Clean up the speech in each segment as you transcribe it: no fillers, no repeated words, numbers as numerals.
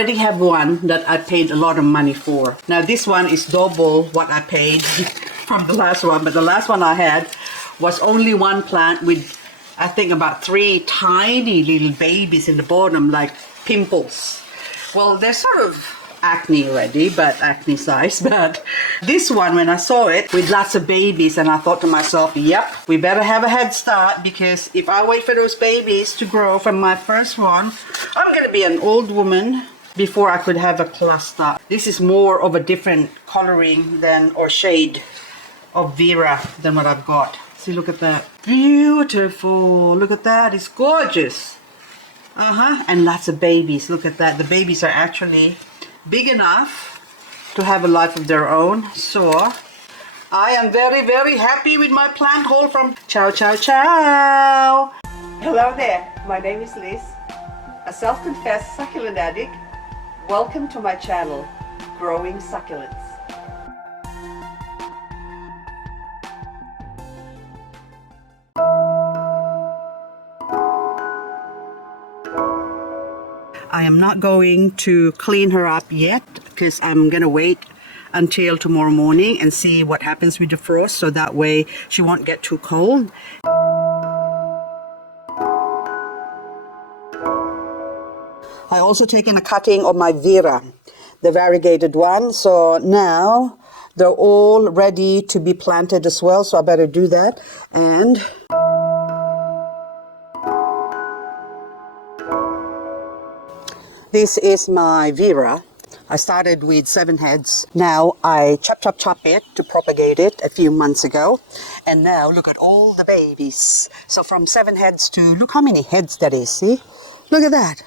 already have one that I paid a lot of money for. Now this one is double what I paid from the last one, but the last one I had was only one plant with, I think, about 3 tiny little babies in the bottom, like pimples. Well, they're sort of acne ready, but acne size. But this one, when I saw it with lots of babies, and I thought to myself, yep, we better have a head start, because if I wait for those babies to grow from my first one, I'm gonna be an old woman before I could have a cluster. This is more of a different coloring than, or shade of Vera than what I've got. See, look at that. Beautiful. Look at that. It's gorgeous. And lots of babies. Look at that. The babies are actually big enough to have a life of their own. So I am very, very happy with my plant haul from Ciao Ciao Ciao. Hello there. My name is Liz, a self-confessed succulent addict. Welcome to my channel, Growing Succulents. I am not going to clean her up yet, because I'm going to wait until tomorrow morning and see what happens with the frost, so that way she won't get too cold. I also taken a cutting of my Vera, the variegated one, so now they're all ready to be planted as well, so I better do that. And this is my Vera. I started with 7 heads. Now I chop it to propagate it a few months ago. And now look at all the babies. So from 7 heads to, look how many heads that is, see? Look at that.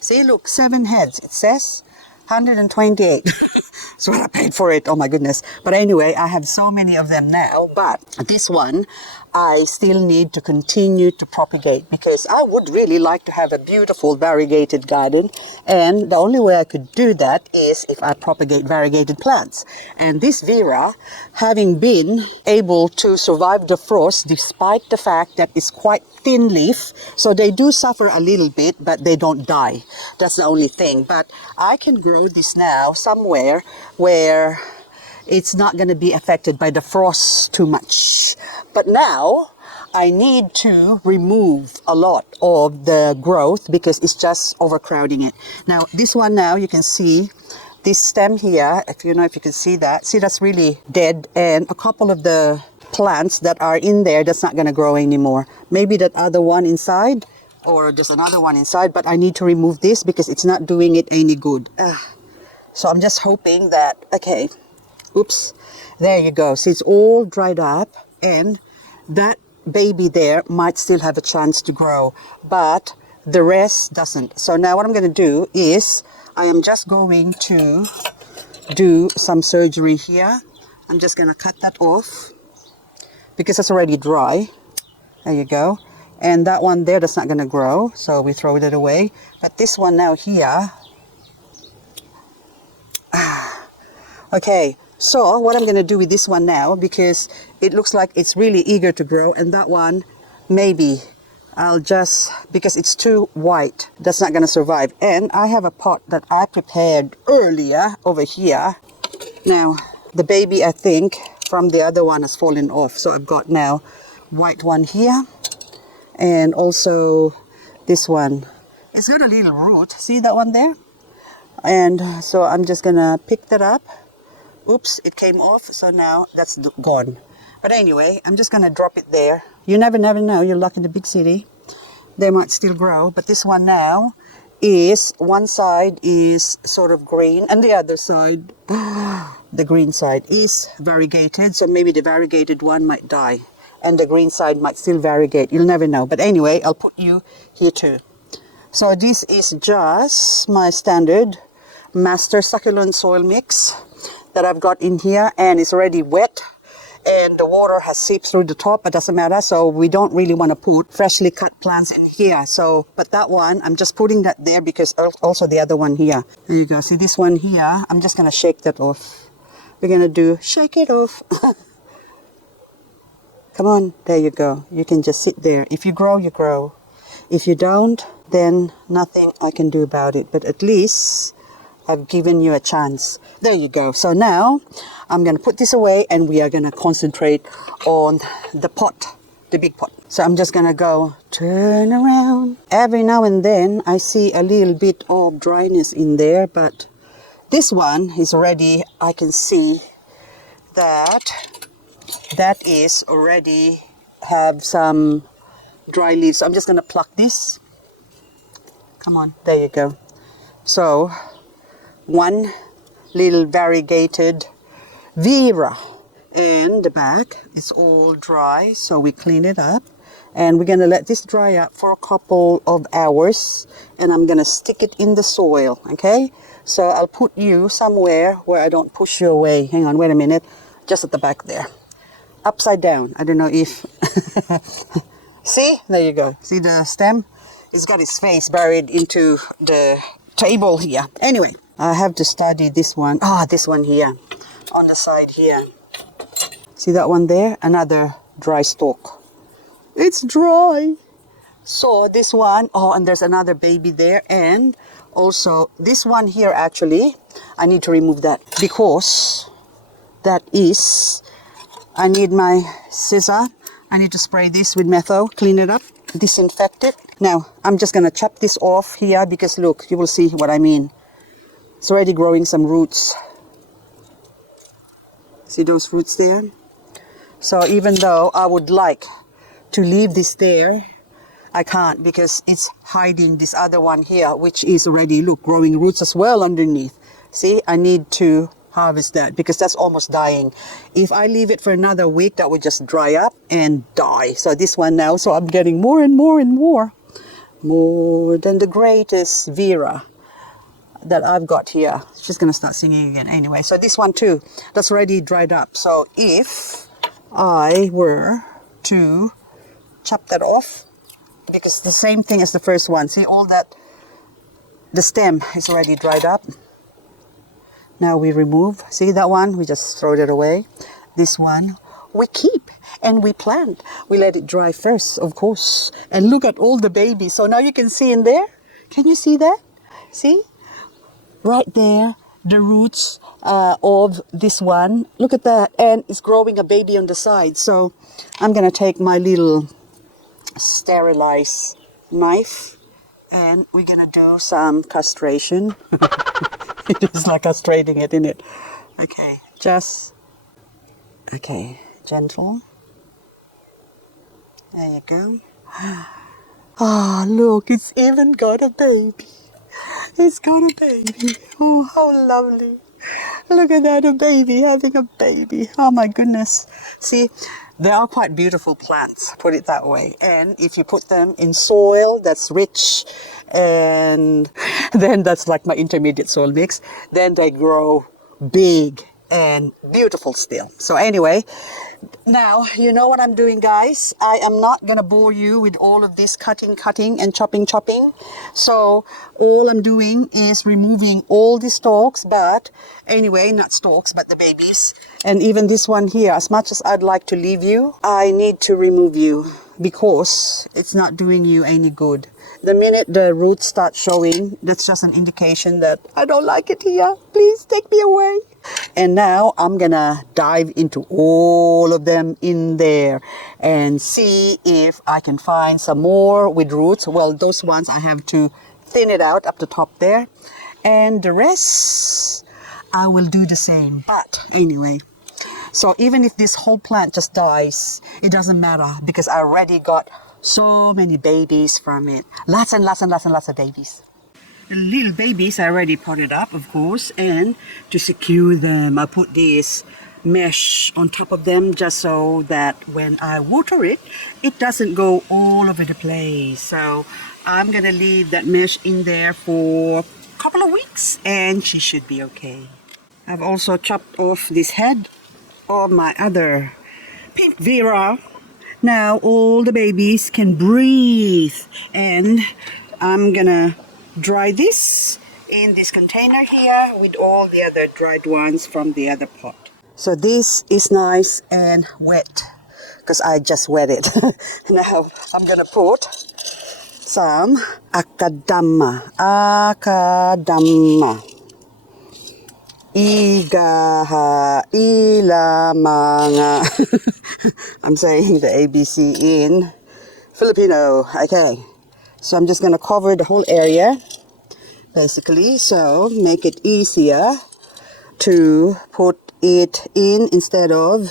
See, look, 7 heads. It says 128. That's what I paid for it. Oh my goodness. But anyway, I have so many of them now. But this one, I still need to continue to propagate, because I would really like to have a beautiful variegated garden. And the only way I could do that is if I propagate variegated plants. And this Vera, having been able to survive the frost, despite the fact that it's quite thin leaf, so they do suffer a little bit, but they don't die. That's the only thing. But I can grow this now somewhere where it's not going to be affected by the frost too much. But now I need to remove a lot of the growth because it's just overcrowding it. Now this one, now you can see this stem here, if you can see that. See, that's really dead, and a couple of the plants that are in there, that's not going to grow anymore. Maybe that other one inside, or just another one inside, but I need to remove this because it's not doing it any good. So I'm just hoping that, okay, oops, there you go. See, it's all dried up, and that baby there might still have a chance to grow, but the rest doesn't. So now what I'm going to do is I am just going to do some surgery here. I'm just going to cut that off because it's already dry. There you go. And that one there, that's not going to grow, so we throw it away. But this one now here, okay, so what I'm going to do with this one now, because it looks like it's really eager to grow, and that one, maybe I'll just, because it's too white, that's not going to survive. And I have a pot that I prepared earlier over here. Now, the baby, I think, from the other one has fallen off. So I've got now white one here, and also this one. It's got a little root. See that one there? And so I'm just going to pick that up. Oops, it came off, so now that's gone. But anyway, I'm just going to drop it there. You never know. You're lucky in the big city. They might still grow. But this one now is, one side is sort of green, and the other side, the green side is variegated. So maybe the variegated one might die, and the green side might still variegate. You'll never know. But anyway, I'll put you here too. So this is just my standard master succulent soil mix that I've got in here, and it's already wet, and the water has seeped through the top, but doesn't matter. So we don't really want to put freshly cut plants in here. So, but that one, I'm just putting that there because also the other one here. There you go. See this one here, I'm just going to shake that off. We're going to do shake it off. Come on, there you go. You can just sit there. If you grow, you grow. If you don't, then nothing I can do about it. But at least I've given you a chance. There you go. So now I'm going to put this away and we are going to concentrate on the pot, the big pot. So I'm just going to go turn around. Every now and then I see a little bit of dryness in there, but this one is already, I can see that is already have some dry leaves. So I'm just going to pluck this. Come on, there you go. So one little variegated Vera, and the back is all dry, so we clean it up and we're going to let this dry up for a couple of hours and I'm going to stick it in the soil. Okay, so I'll put you somewhere where I don't push you away. Hang on, wait a minute. Just at the back there, upside down. I don't know if see, there you go. See the stem? It's got its face buried into the table here. Anyway, I have to study this one. This one here, on the side here. See that one there? Another dry stalk. It's dry. So this one, and there's another baby there. And also this one here, actually, I need to remove that because I need my scissor. I need to spray this with metho, clean it up, disinfect it. Now, I'm just going to chop this off here because look, you will see what I mean. It's already growing some roots. See those roots there? So even though I would like to leave this there, I can't because it's hiding this other one here, which is already, look, growing roots as well underneath. See, I need to harvest that because that's almost dying. If I leave it for another week, that would just dry up and die. So this one now, so I'm getting more and more and more than the greatest Vera that I've got here. She's gonna start singing again anyway. So this one too, that's already dried up. So if I were to chop that off, because the same thing as the first one, see all that, the stem is already dried up. Now we remove, see that one, we just throw it away. This one we keep and we plant. We let it dry first, of course. And look at all the babies. So now you can see in there, can you see that? See? Right there, the roots of this one. Look at that, and it's growing a baby on the side. So I'm gonna take my little sterilized knife and we're gonna do some castration. It's like castrating it, isn't it? Okay, gentle. There you go. Look, it's even got a baby. It's got a baby. Oh, how lovely. Look at that, a baby having a baby. Oh my goodness. See, they are quite beautiful plants, put it that way. And if you put them in soil that's rich, and then that's like my intermediate soil mix, then they grow big and beautiful still. So anyway, now you know what I'm doing, guys. I am not gonna bore you with all of this cutting and chopping. So all I'm doing is removing all the stalks, but anyway, not stalks but the babies. And even this one here, as much as I'd like to leave you, I need to remove you because it's not doing you any good. The minute the roots start showing, that's just an indication that I don't like it here. Please take me away. And now I'm gonna dive into all of them in there and see if I can find some more with roots. Well, those ones I have to thin it out up the top there, and the rest I will do the same. But anyway, so even if this whole plant just dies, it doesn't matter because I already got so many babies from it. Lots and lots of babies. The little babies I already potted up, of course, and to secure them, I put this mesh on top of them just so that when I water it, it doesn't go all over the place. So I'm gonna leave that mesh in there for a couple of weeks and she should be okay. I've also chopped off this head of my other pink Vera. Now all the babies can breathe, and I'm gonna dry this in this container here with all the other dried ones from the other pot. So this is nice and wet because I just wet it. Now I'm gonna put some akadama. Igaha, ilamanga. I'm saying the ABC in Filipino. Okay, so I'm just going to cover the whole area, basically, so make it easier to put it in instead of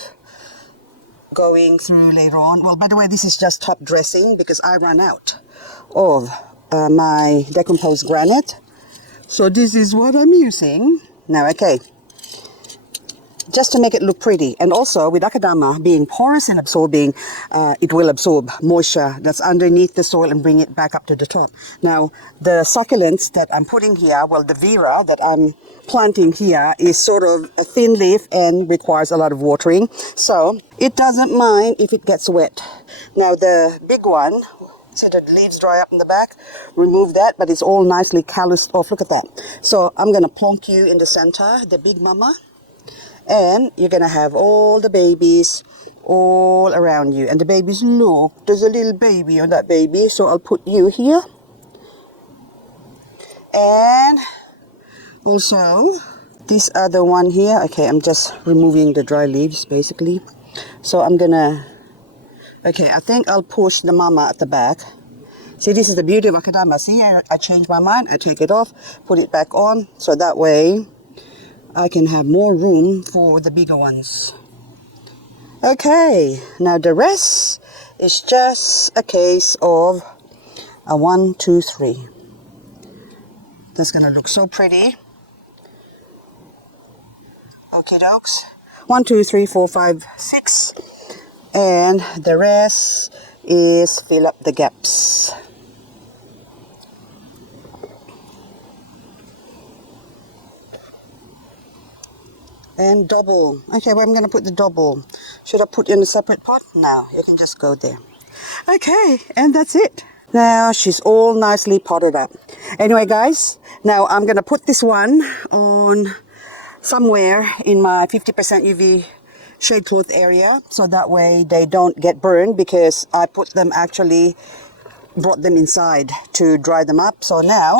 going through later on. Well, by the way, this is just top dressing because I ran out of my decomposed granite. So this is what I'm using. Now, okay, just to make it look pretty. And also with akadama being porous and absorbing, it will absorb moisture that's underneath the soil and bring it back up to the top. Now, the succulents that I'm putting here, well, the Vera that I'm planting here is sort of a thin leaf and requires a lot of watering. So it doesn't mind if it gets wet. Now, the big one, see the leaves dry up in the back, remove that, but it's all nicely calloused off. Look at that. So I'm going to plonk you in the center, the big mama. And you're going to have all the babies all around you. And the babies, look, there's a little baby on that baby. So I'll put you here. And also this other one here. Okay, I'm just removing the dry leaves, basically. So I'm going to, okay, I think I'll push the mama at the back. See, this is the beauty of akadama. See, I changed my mind. I take it off, put it back on. So that way I can have more room for the bigger ones. Okay, now the rest is just a case of a 1, 2, 3. That's gonna look so pretty. Okay, dokes. 1, 2, 3, 4, 5, 6. And the rest is fill up the gaps. And double. Okay, well, I'm going to put the double. Should I put in a separate pot? No, you can just go there. Okay, and that's it. Now she's all nicely potted up. Anyway, guys, now I'm going to put this one on somewhere in my 50% UV shade cloth area, so that way they don't get burned, because I brought them inside to dry them up. So now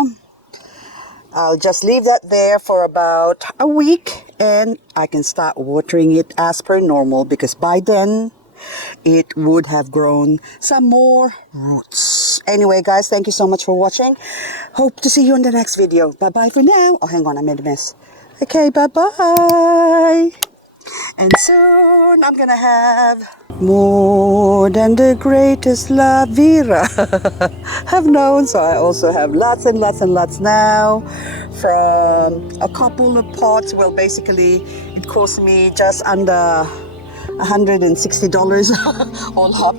I'll just leave that there for about a week and I can start watering it as per normal, because by then it would have grown some more roots. Anyway, guys, thank you so much for watching. Hope to see you in the next video. Bye-bye for now. Oh, hang on, I made a mess. Okay, bye-bye. And soon I'm gonna have more than the greatest love Vera have known. So I also have lots and lots and lots now from a couple of pots. Well, basically it cost me just under $160 all up,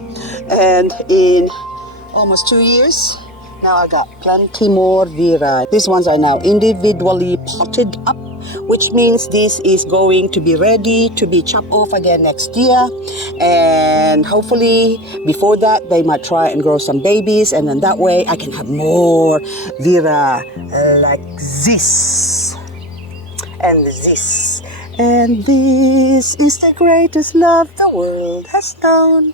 and in almost 2 years now I got plenty more Vera. These ones are now individually potted up, which means this is going to be ready to be chopped off again next year, and hopefully before that they might try and grow some babies, and then that way I can have more Vera like this and this. And this is the greatest love the world has known.